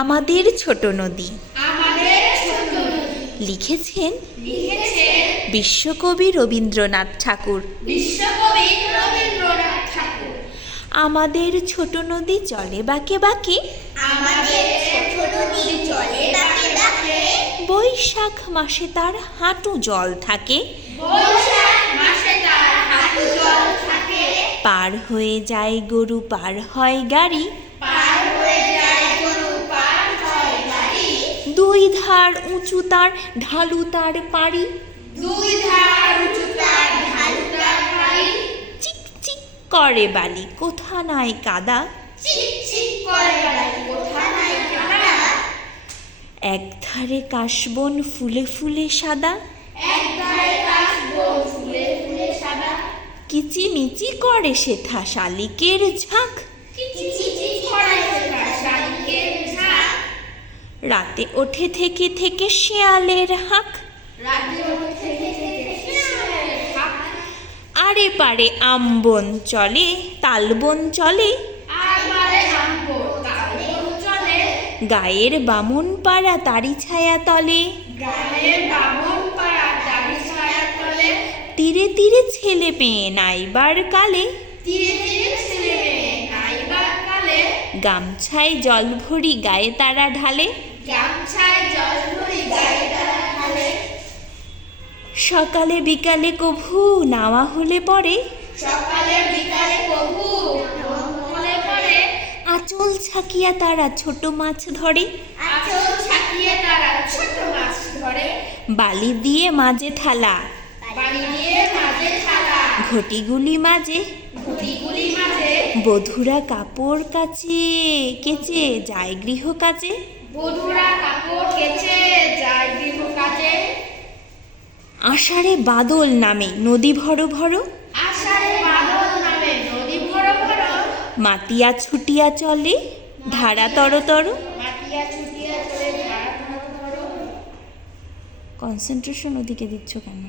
আমাদের ছোট নদী। লিখেছেন বিশ্বকবি রবীন্দ্রনাথ ঠাকুর। আমাদের ছোট নদী চলে বাঁকে বাঁকে। বৈশাখ মাসে তার হাঁটু জল থাকে। পার হয়ে যায় গরু পার হয় গাড়ি পার হয়ে যায় গরু পার হয় গাড়ি দুই ধার উঁচু তার ঢালু তার পাড়ি। দুই ধার উঁচু তার ঢালু তার বাড়ি চিক চিক করে বালি কোথা নাই কাদা। চিক চিক করে বাড়ি কোথা নাই কাটা এক ধারে কাশবন ফুলে ফুলে সাদা। এক ধারে কাশ বন ফুলে ফুলে সাদা। কিচিমিচি করে সেথা শালিকের ঝাঁক। কিচিমিচি করে সেটা শালিকের ঝাঁক রাতে ওঠে থেকে থেকে শেয়ালের হাঁক। আরে পারে আমবন চলে তালবন চলে। গায়ের বামন পাড়া তারি ছায়া তলে। তীরে তীরে ছেলে পেয়ে নাইবার কালে। তীরে তীরে ছেলে মেয়ে নাইবার কালে। গামছায় জল ভরি গায়ে তারা ঢালে। সকালে বিকালে কভু নাওয়া হলে পরে। সকালে বিকালে প্রভু মনে পড়ে আঁচল ছাকিয়া তারা ছোট মাছ ধরে। আচল ছাকিয়ে তারা ছোট মাছ ধরে। বালি দিয়ে মাঝে থালা বাড়ি দিয়ে মাঝে থালা ঘটিগুলি মাঝে। ঘুটিগুলি মাঝে। বধুরা কাপড় কাচে কেচে যায় গৃহ কাজে। বধুরা কাপড় কেচে যায় গৃহ কাজে। আষাঢ়ে বাদল নামে নদী ভর ভর। আষাঢ়ে বাদল নামে নদী ভর ভর। মাতিয়া ছুটিয়া চলে ধারা তর তর। মাটিয়া ছুটিয়া চলে ধার ধর ধর কনসেন্ট্রেশন ওদিকে দিচ্ছ কেন?